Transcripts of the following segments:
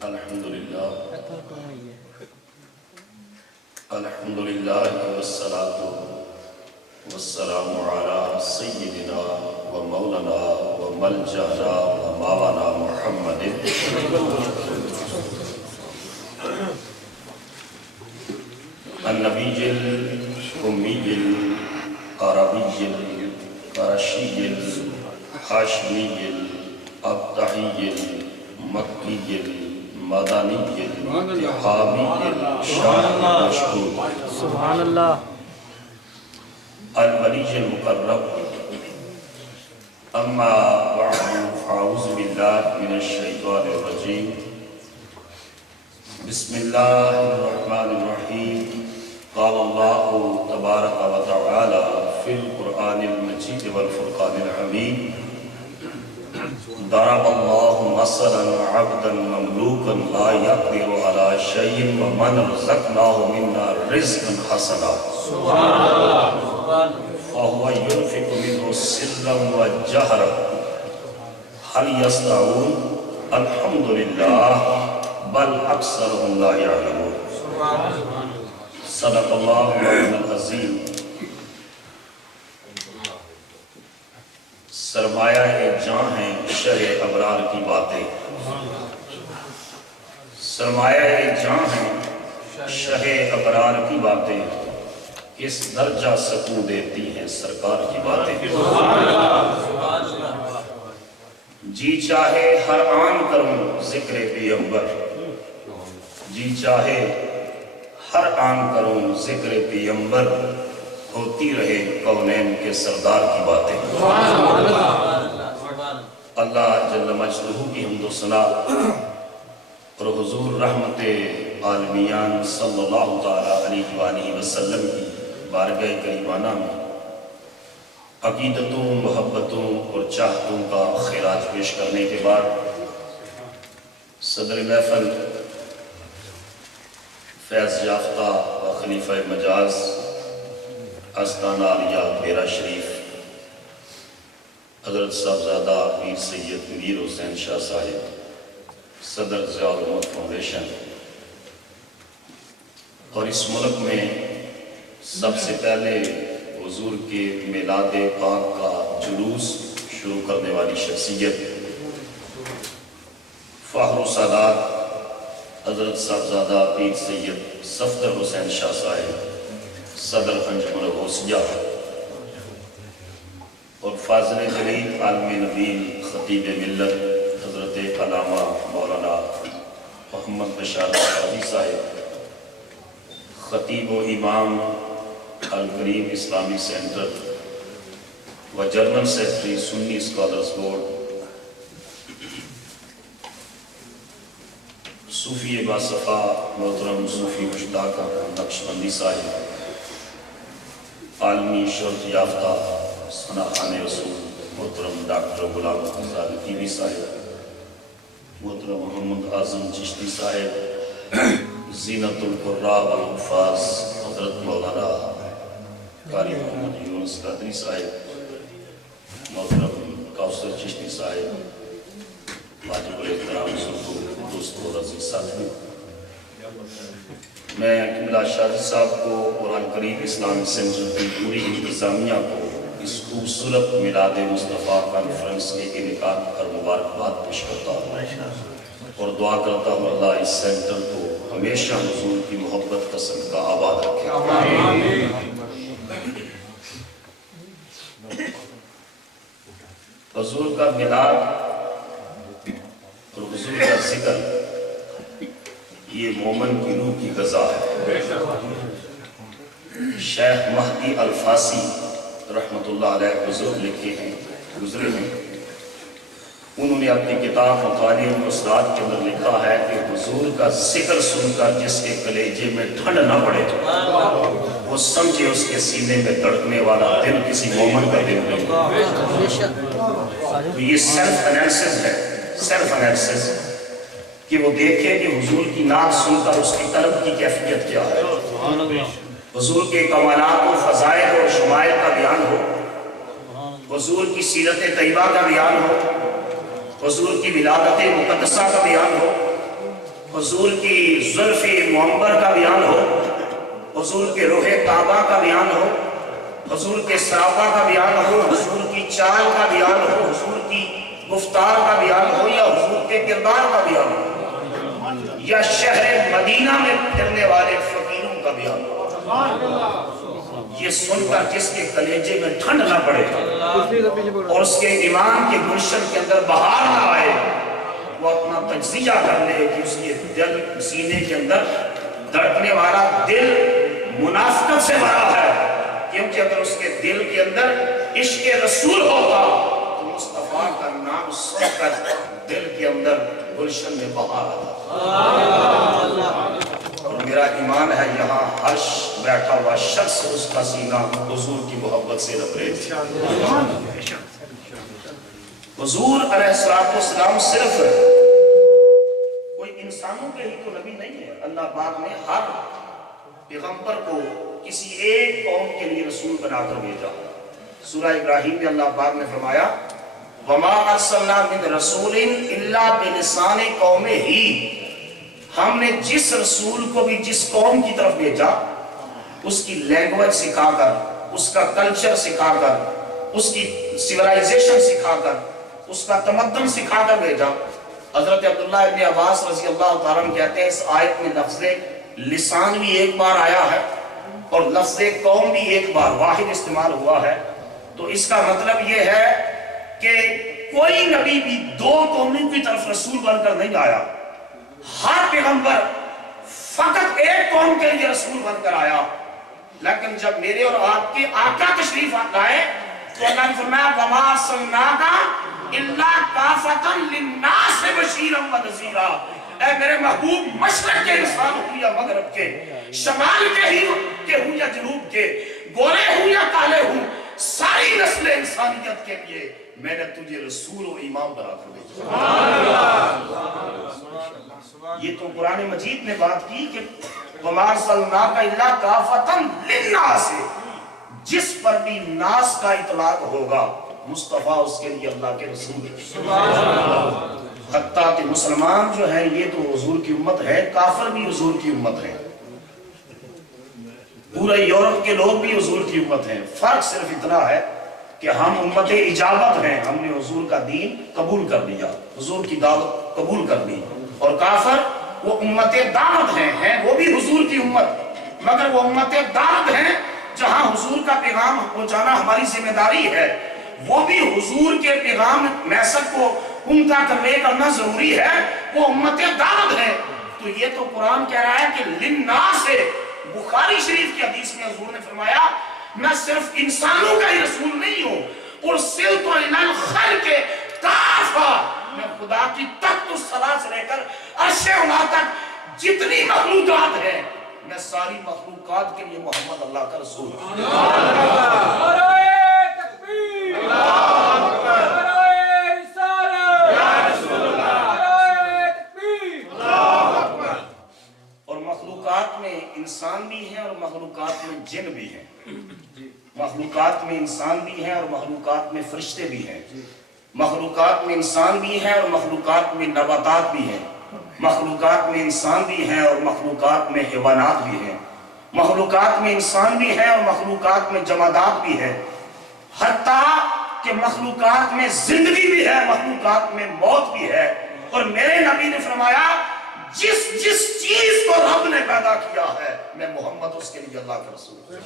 الحمدللہ والصلاة والسلام علی سیدنا و مولانا و ملجانا و ماوانا محمد النبی الامی العربی القرشی الحاشمی الابتحی المکی المدنی الاتحابی الشام المشہور سبحان اللہ الولی المقرب اما بعد فاعوذ باللہ من الشیطان الرجیم بسم اللہ الرحمن الرحیم قال اللہ تبارک و تعالی فی القرآن المجید والفرقان الحمید ضرب اللہ مثلا عبدا مملوکا لا يقدر على شيء ومن رزقناه منا رزقا حسنا فهو ينفق منه سرا وجهرا هل يستوون الحمد لله بل اکثرهم لا يعلمون صدق اللہ العظیم سرمایہ جان ہیں شرح ابرار کی باتیں سرمایہ جان ہیں شرح ابرار کی باتیں اس درجہ سکون دیتی ہیں سرکار کی باتیں جی چاہے ہر آن کروں ذکر پیغمبر جی چاہے ہر آن کروں ذکر پیغمبر ہوتی رہے کونین کے سردار کی باتیں اللہ جل مجدہ کی حمد و ثنا اور حضور رحمت عالمیان صلی اللہ تعالیٰ علیہ وآلہ وسلم کی بارگاہ کریمانہ میں عقیدتوں محبتوں اور چاہتوں کا خیرات پیش کرنے کے بعد صدر محفل فیض یافتہ و خلیفہ مجاز آستانہ علیہ بیرہ شریف حضرت صاحبزادہ میر سید میر حسین شاہ صاحب صدر ضیاء الامت فاؤنڈیشن اور اس ملک میں سب سے پہلے حضور کے میلاد پاک کا جلوس شروع کرنے والی شخصیت فخر و سادات حضرت صاحبزادہ پیر سید صفدر حسین شاہ صاحب صدر انجمن غوثیہ اور فاضل جلیل عالم نبیل خطیب ملت حضرت علامہ مولانا محمد بشار قادری صاحب خطیب و امام الکریم اسلامی سینٹر و جنرل سیکرٹری سنی اسکالرز بورڈ صوفی باصفا محترم صوفی مشتاق نقشبندی صاحب عالمی شہرت یافتہ ثناء رسول محترم ڈاکٹر غلام حسین ٹیوی صاحب محترم محمد اعظم چشتی صاحب زینت القراء والحفاظ حضرت مولانا قاری محمد یونس قادری صاحب محترم کوثر چشتی صاحب واجب الاحترام سلطو دوست اور عزیز ساتھی میں قبلہ شاہ صاحب کو قرآن کریم اسلام سینٹر کی پوری انتظامیہ کو اس خوبصورت میلاد مصطفیٰ کانفرنس کے انعقاد پر مبارکباد پیش کرتا ہوں اور دعا کرتا ہوں اللہ اس سینٹر کو ہمیشہ حضور کی محبت کا صدقہ آباد رکھے حضور کا میلاد اور حضور کا ذکر یہ مومن کی روح کی غذا ہے شیخ مہدی الفاسی رحمت اللہ علیہ بزرگ لکھے ہیں گزرے ہیں انہوں نے اپنی کتاب مطالعہ المسرات کے اندر لکھا ہے کہ حضور کا ذکر سن کر جس کے کلیجے میں ٹھنڈ نہ پڑے وہ سمجھے اس کے سینے میں دھڑکنے والا دل کسی مومن کا دل نہیں تو یہ سیلف انالیسس ہے سیلف انالیسس کہ وہ دیکھے کہ حضور کی نعت سن کر اس کی طلب کی کیفیت کیا ہے حضور کے کمالات و فضائل و شمائل کا بیان ہو حضور کی سیرت طیبہ کا بیان ہو حضور کی ولادت مقدسہ کا بیان ہو حضور کی زلف معمر کا بیان ہو، حضور کے روح کعبہ کا بیان ہو، حضور کے صحابہ کا بیان ہو، حضور کی چال کا بیان ہو، حضور کی گفتار کا بیان ہو، یا حضور کے کردار کا بیان ہو، یا شہر مدینہ میں پھرنے والے فقیروں کا بیان ہو، یہ سن کر جس کے کلیجے میں ٹھنڈ نہ پڑے اور اس کے ایمان کے گلشن کے اندر بہار نہ آئے، وہ اپنا تجزیہ کر لے کہ اس کے دل سینے کے اندر دھڑکنے والا دل منافقت سے بھرا ہے، کیونکہ اگر اس کے دل کے اندر عشق رسول ہوتا تو مصطفیٰ کا نام سن کر دل کے اندر گلشن میں بہار آتا۔ اور میرا ایمان ہے یہاں ہر بیٹھا ہوا شخص اس کا سینہ حضور کی محبت سے لبریز۔ حضور علیہ السلام صرف کوئی انسانوں کے ہی تو نبی نہیں ہے، اللہ پاک نے ہر پیغمبر کو کسی ایک قوم کے لیے رسول بنا کر بھیجا۔ سورہ ابراہیم میں اللہ پاک نے فرمایا وَمَا أَرْسَلْنَا مِن رَسُولٍ إِلَّا بِلِسَانِ قَوْمِهِ، ہم نے جس رسول کو بھی جس قوم کی طرف بھیجا اس کی لینگویج سکھا کر، اس کا کلچر سکھا کر، اس کی سیولائزیشن سکھا کر، اس کا تمدن سکھا کر بھیجا۔ حضرت عبداللہ ابن عباس رضی اللہ تعالیٰ عنہ کہتے ہیں اس آیت میں لفظ لسان بھی ایک بار آیا ہے اور لفظ قوم بھی ایک بار واحد استعمال ہوا ہے، تو اس کا مطلب یہ ہے کہ کوئی نبی بھی دو قوموں کی طرف رسول بن کر نہیں آیا، ہر پیغمبر فقط ایک قوم کے لیے رسول بن کر آیا۔ لیکن جب میرے اور آپ کے آقا تشریف لائے تو اللہ نے فرمایا وَمَا أَرْسَلْنَاكَ إِلَّا كَافَةً لِلنَّاسِ بَشِيرًا وَنَذِيرًا، اے میرے محبوب مشرق کے انسان ہوں یا مغرب کے، شمال کے ہی ہوں یا جنوب کے، گورے ہوں یا کالے ہوں، ساری نسل انسانیت کے لیے میں نے تجھے رسول و امام بنا کر بھیجا۔ یہ تو قرآن مجید نے بات کی کہ وَمَا أَرْسَلْنَاكَ إِلَّا كَافَةً لِلنَّاسِ، جس پر بھی ناس کا اطلاق ہوگا مصطفیٰ اس کے لیے اللہ کے رسول ہے۔ حتیٰ کہ مسلمان جو ہے یہ تو حضور کی امت ہے، کافر بھی حضور کی امت ہے، پورے یورپ کے لوگ بھی حضور کی امت ہیں، فرق صرف اتنا ہے کہ ہم امت اجابت ہیں، ہم نے حضور کا دین قبول کر لیا، حضور کی دعوت قبول کر لی، اور کافر وہ امت دعوت ہیں وہ بھی حضور کی امت، مگر وہ امت دعوت ہیں جہاں حضور کا پیغام پہنچانا ہماری ذمہ داری ہے، وہ بھی حضور کے پیغام میثق کو ان کا کنوے کرنا ضروری ہے، وہ امت دعوت ہے۔ تو یہ تو قرآن کہہ رہا ہے کہ للناس سے، بخاری شریف کی حدیث میں حضور نے فرمایا میں صرف انسانوں کا ہی رسول نہیں ہوں، ارسلت الی الخلق کافہ، میں خدا کی تخت الصلاۃ سے لے کر عرش اولا تک جتنی مخلوقات ہیں میں ساری مخلوقات کے لیے محمد اللہ کا رسول ہوں۔ انسان بھی ہیں اور مخلوقات میں جن بھی ہیں، مخلوقات میں انسان بھی ہیں اور مخلوقات میں فرشتے بھی ہیں، مخلوقات میں انسان بھی ہیں اور مخلوقات میں نباتات بھی ہیں، مخلوقات میں انسان بھی ہیں اور مخلوقات میں حیوانات بھی ہیں، مخلوقات میں انسان بھی ہیں اور مخلوقات میں جمادات بھی ہیں، حتیٰ کہ مخلوقات میں زندگی بھی ہے، مخلوقات میں موت بھی ہے۔ اور میرے نبی نے فرمایا جس چیز کو رب نے پیدا کیا ہے میں محمد اس کے لیے اللہ کا رسول ہوں۔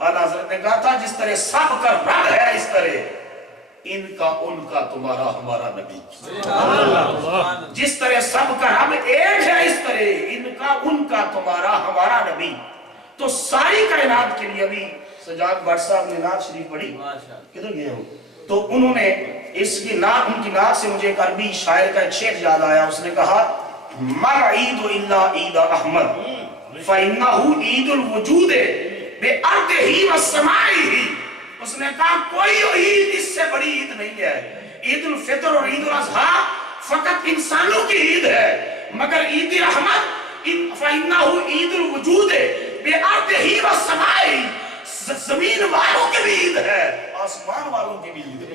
اعلیٰ حضرت نے کہا تھا جس طرح سب کا رب ہے اس طرح ان کا ان کا تمہارا ہمارا نبی، جس طرح سب کا رب ایک ہے اس طرح ان کا تمہارا ہمارا نبی۔ تو ساری کائنات کے لیے ابھی سجاد بٹ صاحب نے نعت شریف پڑھی، کدھر گئے ہو؟ تو انہوں نے اس کی نعت، ان کی نعت سے مجھے ایک عربی شاعر کا ایک شعر یاد آیا، اس نے کہا مَا عِيدُ إِلَّا عِيدَ أَحْمَدْ فَإِنَّهُ عِيدُ الْوُجُودِ بِأَرْضِهِ وَالسَّمَائِهِ، اس نے کہا کوئی عید اس سے بڑی عید نہیں ہے، عید الفطر اور عید الاضحیٰ فقط انسانوں کی عید ہے، مگر عید رحمت فَإِنَّهُ عِيدُ الْوُجُودِ بِأَرْضِهِ وَالسَّمَائِهِ، زمین والوں کی بھی عید ہے، آسمان والوں کی بھی عید ہے۔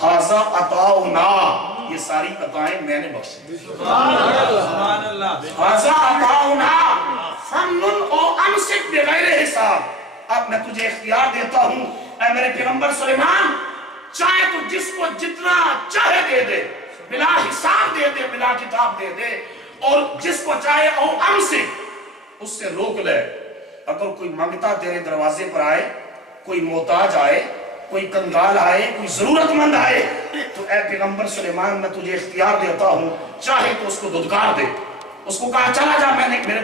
ھذا عطاؤنا، یہ ساری عطائیں میں نے بخشی. ھذا عطاؤنا فمنن او امسک بغیر حساب. اب میں تجھے اختیار دیتا ہوں اے میرے پیغمبر سلیمان، چاہے تو جس کو جتنا چاہے دے دے، بلا حساب دے دے، بلا کتاب دے دے، اور جس کو چاہے او امسک، اس سے روک لے. اگر کوئی منگتا تیرے دروازے پر آئے، کوئی محتاج آئے، کوئی کنگال آئے، کوئی ضرورت مند آئے، تو اے پیغمبر سلیمان میں تجھے اختیار دیتا ہوں، چاہے تو اس کو دھتکار دے، اس کو کہا چلا جا، میں نے میرے